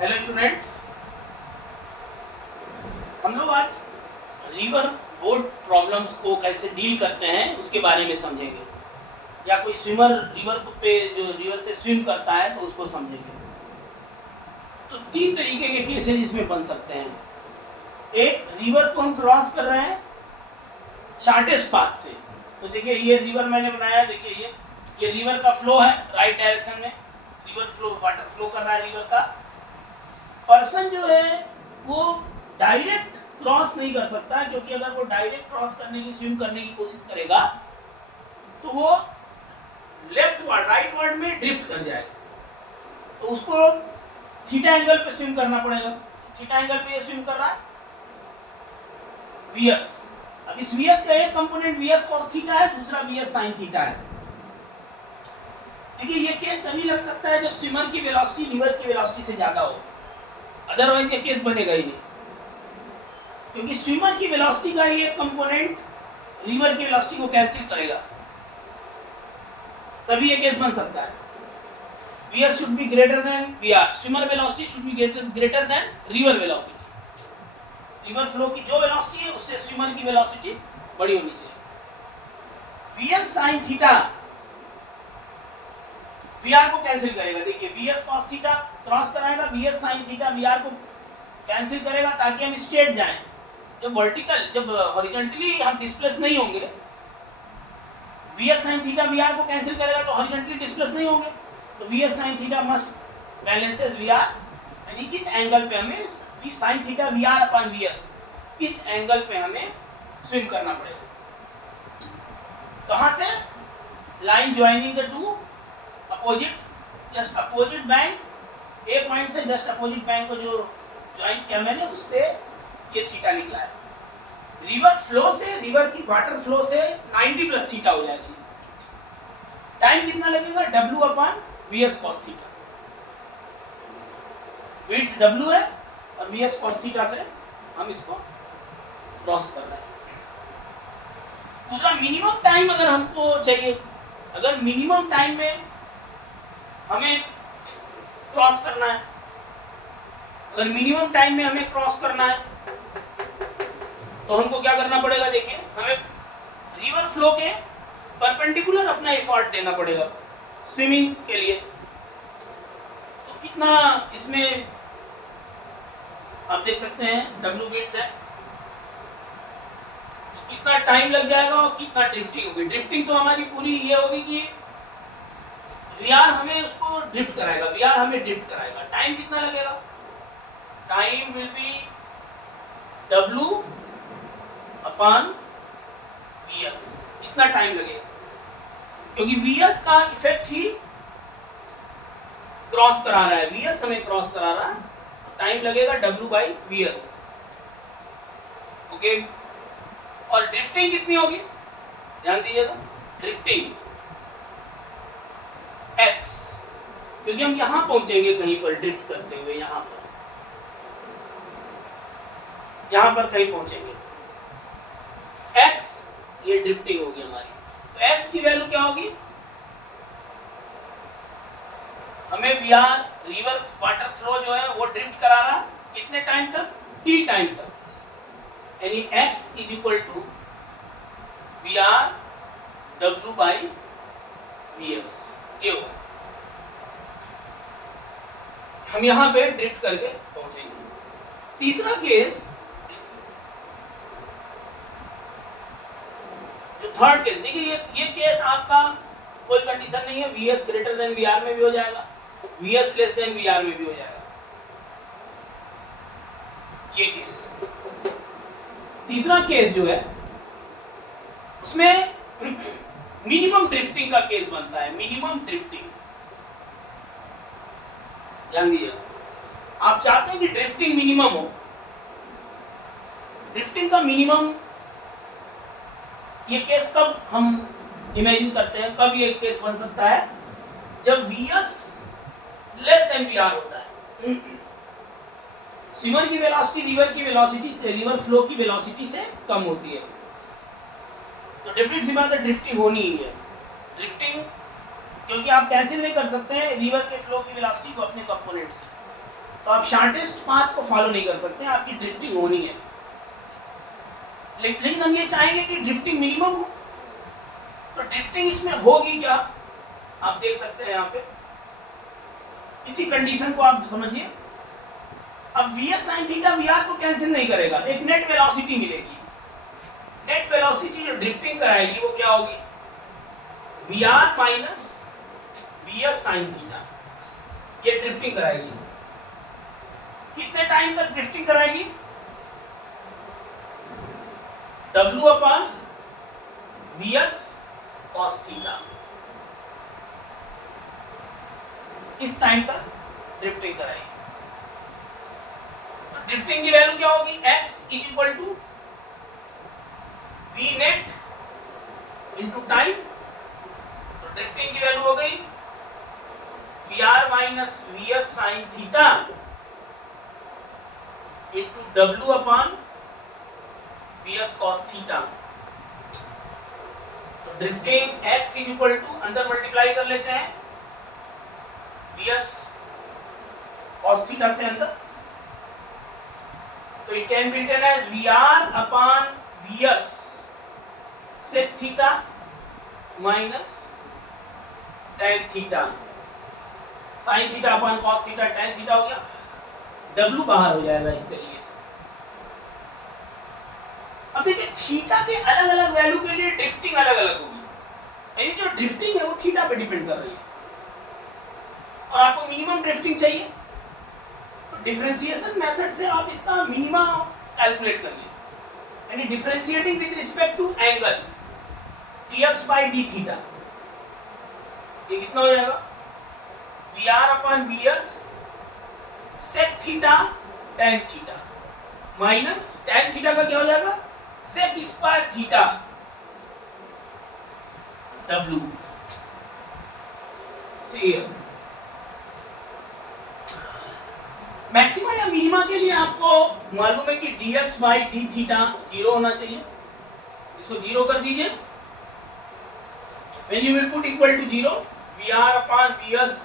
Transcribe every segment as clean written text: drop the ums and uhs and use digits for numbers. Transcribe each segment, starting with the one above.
Hello students, हम लोग आज रिवर बोट प्रॉब्लम्स को कैसे डील करते हैं उसके बारे में समझेंगे, या कोई स्विमर रिवर पे जो रिवर से स्विम करता है तो उसको समझेंगे। तो 3 तरीके के केसेस इसमें बन सकते हैं। एक, रिवर को हम क्रॉस कर रहे हैं शॉर्टेस्ट पाथ से। तो देखिए ये रिवर मैंने बनाया, देखिए ये रिवर का फ्लो है, राइट डायरेक्शन में रिवर फ्लो, वाटर फ्लो कर रहा है रिवर का। पर्सन जो है वो डायरेक्ट क्रॉस नहीं कर सकता, क्योंकि अगर वो डायरेक्ट क्रॉस करने की, स्विम करने की कोशिश करेगा तो वो लेफ्ट वर्ड राइट वर्ड में ड्रिफ्ट कर जाएगा। तो उसको थीटा एंगल पे स्विम करना पड़ेगा। थीटा एंगल पे ये स्विम कर रहा है वीएस। अब इस वीएस का एक कंपोनेंट वीएस कॉस थीटा है, दूसरा वीएस साइन थीटा है। देखिए ये केस तभी लग सकता है जब स्विमर की वेलोसिटी रिवर की वेलोसिटी से ज्यादा हो, अदरवाइज ये केस बनेगा ही नहीं, क्योंकि स्विमर की वेलोसिटी का ही एक कंपोनेंट रिवर की वेलोसिटी को कैंसिल करेगा, तभी ये केस बन सकता है। Vs should be greater than Vr. Swimmer velocity should be greater than river velocity. River flow की जो वेलोसिटी है उससे स्विमर की वेलोसिटी बड़ी होनी चाहिए। Vs sin थीटा Vr को कैंसिल करेगा। देखिए Vs cos थीटा क्रॉस कराएगा, Vs sin थीटा Vr को कैंसिल करेगा ताकि हम स्ट्रेट जाएं। जब वर्टिकल, जब हॉरिजॉन्टली हम डिस्प्लेस नहीं होंगे, Vs sin थीटा Vr को कैंसिल करेगा तो हॉरिजॉन्टली डिस्प्लेस नहीं होंगे, तो Vs sin theta must balances Vr, यानी इस एंगल पे हमें sin theta Vr upon Vs, इस एंगल पे हमें स्विम करना पड़ेगा। कहाँ से? Line joining the two opposite, just opposite bank, A point से जस्ट अपोजिट बैंक को जो ज्वाइन किया मैंने, उससे ये थीटा निकला है। रिवर फ्लो से, रिवर की वाटर फ्लो से 90 प्लस थीटा हो जाएगी। टाइम कितना लगेगा? W upon Vs cos theta. Width W है और Vs cos थीटा से हम इसको क्रॉस कर रहे हैं। दूसरा, मिनिमम टाइम अगर हमको चाहिए, अगर मिनिमम टाइम में हमें क्रॉस करना है, अगर मिनिमम टाइम में हमें क्रॉस करना है तो हमको क्या करना पड़ेगा? देखिए हमें रिवर फ्लो के परपेंडिकुलर अपना एफर्ट देना पड़ेगा स्विमिंग के लिए। तो कितना इसमें आप देख सकते हैं W विड्थ है, तो कितना टाइम लग जाएगा और कितना ड्रिफ्टिंग होगी। ड्रिफ्टिंग तो हमारी पूरी ये होगी कि Vr हमें उसको ड्रिफ्ट कराएगा, Vr हमें ड्रिफ्ट कराएगा। टाइम कितना लगेगा? Time will be W upon Vs, इतना टाइम लगेगा, क्योंकि Vs का इफेक्ट ही क्रॉस करा रहा है, Vs हमें क्रॉस करा रहा है, टाइम लगेगा W बाई Vs। ओके, और ड्रिफ्टिंग कितनी होगी ध्यान दीजिएगा। ड्रिफ्टिंग x, क्योंकि हम यहां पहुंचेंगे कहीं पर ड्रिफ्ट करते हुए, यहां पर कहीं पहुंचेंगे। x ये ड्रिफ्टिंग होगी हमारी, तो x की वैल्यू क्या होगी? हमें Vr रिवर वाटर फ्लो जो है वो ड्रिफ्ट करा रहा कितने टाइम तक? t टाइम तक, यानी x is equal to Vr W by Vs। ये होगा, हम यहां पे ड्रिफ्ट करके पहुंचेंगे। तीसरा केस, जो थर्ड केस, देखिए ये केस आपका कोई कंडीशन नहीं है, Vs ग्रेटर देन Vr में भी हो जाएगा, Vs लेस देन Vr में भी हो जाएगा ये केस। तीसरा केस जो है उसमें मिनिमम ड्रिफ्टिंग का केस बनता है। मिनिमम ड्रिफ्टिंग, ध्यान दीजिए, आप चाहते हैं कि ड्रिफ्टिंग मिनिमम हो। ड्रिफ्टिंग का मिनिमम, ये केस कब हम इमेजिन करते हैं, कब ये केस बन सकता है? जब Vs लेस देन Vr होता है। स्विमर की वेलोसिटी रिवर की वेलोसिटी से, रिवर फ्लो की वेलोसिटी से कम होती है, तो डेफिनेट सी बात है ड्रिफ्टिंग होनी ही है। ड्रिफ्टिंग क्योंकि आप कैंसिल नहीं कर सकते हैं रिवर के फ्लो की वेलोसिटी को अपने कंपोनेंट से, तो आप शॉर्टेस्ट पाथ को फॉलो नहीं कर सकते, आपकी ड्रिफ्टिंग होनी है। लेकिन हम ये चाहेंगे कि ड्रिफ्टिंग मिनिमम हो, तो ड्रिफ्टिंग इसमें होगी क्या, आप देख सकते हैं यहाँ पे। इसी कंडीशन को आप समझिए। अब Vs sin थीटा Vr को कैंसिल नहीं करेगा, एक नेट वेलोसिटी मिलेगी। नेट वेलोसिटी जो ड्रिफ्टिंग कराएगी वो क्या होगी, Vr minus Vs sin theta, ये ड्रिफ्टिंग कराएगी। कितने टाइम तक ड्रिफ्टिंग कराएगी, W upon Vs cos theta, इस टाइम तक ड्रिफ्टिंग कराएगी। ड्रिफ्टिंग की वैल्यू क्या होगी, x is equal to v net into time. तो ड्रिफ्टिंग की वैल्यू हो गई Vr minus Vs sin theta into W upon Vs cos theta. तो drifting x is equal to, अंदर मल्टीप्लाई कर लेते हैं Vs cos थीटा से अंदर, तो it can be written as Vr upon Vs sec theta minus tan theta, sin theta upon cos theta tan theta हो गया, W बाहर हो जाएगा इस तरीके से। अब देखिए थीटा के अलग अलग वैल्यू के लिए ड्रिफ्टिंग अलग अलग होगी, यानी जो ड्रिफ्टिंग है वो थीटा पे डिपेंड कर रही है। और आपको मिनिमम ड्रिफ्टिंग चाहिए, तो डिफरेंशिएशन मेथड से आप इसका मिनिमा कैलकुलेट करिए, यानी differentiating with respect to angle dx by d theta, ये कितना हो जाएगा, Vr upon Vs sec theta tan theta minus tan theta का क्या हो जाएगा, sec square theta W। Maxima या मिनिमा के लिए आपको मालूम है कि dx by d थीटा 0 होना चाहिए, इसको 0 कर दीजिए। When you will put equal to 0, Vr upon Vs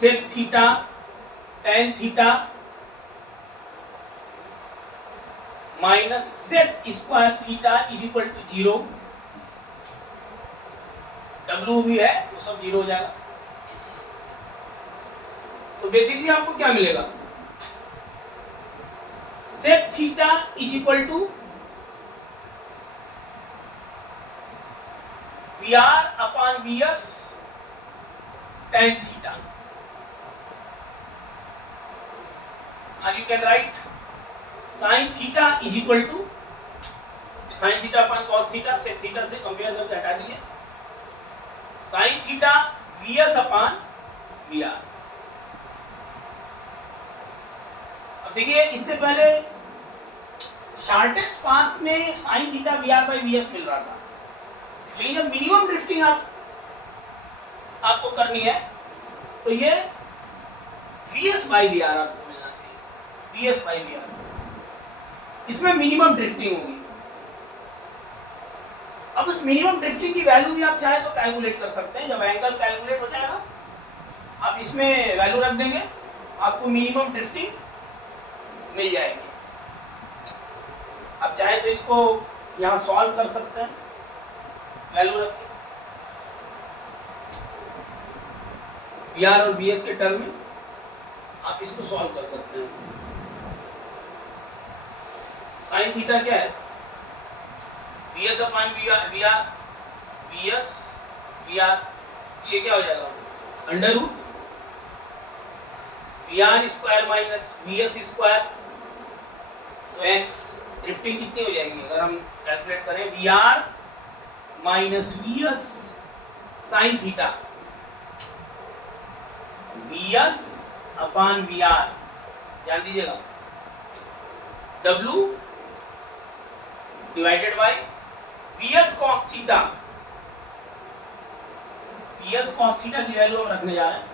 sec theta tan theta minus sec square theta is equal to 0, W भी है तो सब 0 हो जाएगा। तो बेसिकली आपको क्या मिलेगा, sec theta is equal to Vr upon Vs tan theta, and you can write sin theta is equal to sin theta upon cos theta, sec theta से कंपेयर करके हटा दीजिए, sin theta Vs upon Vr। अब देखिए इससे पहले shortest path में sin theta Vr by Vs मिल रहा था, लेकिन जब मिनिमम ड्रिफ्टिंग आपको करनी है तो ये Vs by Vr आपको मिलना चाहिए, Vs by Vr, इसमें मिनिमम ड्रिफ्टिंग होगी। अब उस मिनिमम ड्रिफ्टिंग की वैल्यू भी आप चाहे तो कैलकुलेट कर सकते हैं, जब एंगल कैलकुलेट हो जाएगा आप इसमें वैल्यू रख देंगे, आपको मिनिमम ड्रिफ्टिंग मिल जाएगी। आप चाहे तो इसको यहाँ सॉल्व कर सकते हैं, वैल्यू रखिए Vr और Vs के टर्म में, आप इसको सॉल्व कर सकते हैं। साइन थीटा क्या है, Vs अपॉन Vs, ये क्या हो जाएगा, under root Vr square minus Vs square, तो x ड्रिफ्टिंग कितनी हो जाएगी अगर हम कैलकुलेट करें, Vr minus Vs sine theta, Vs upon Vr, ध्यान दीजिएगा, W divided by Vs cos theta, Vs cos theta की वैल्यू हम रखने जा रहे हैं,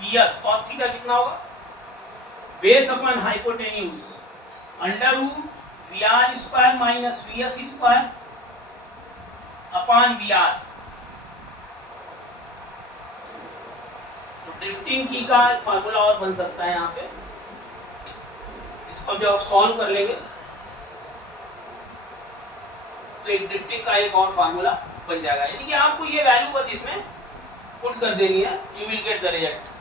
Vs cos थीटा कितना होगा, base upon hypotenuse under root Vr square minus Vs square upon Vr, तो ड्रिफ्टिंग की का फार्मूला और बन सकता है यहाँ पे, इसको जब आप सॉल्व कर लेंगे तो एक ड्रिफ्टिंग का एक और फार्मूला बन जाएगा, यानी कि आपको ये वैल्यू बस इसमें पुट कर देनी है, you will get the result.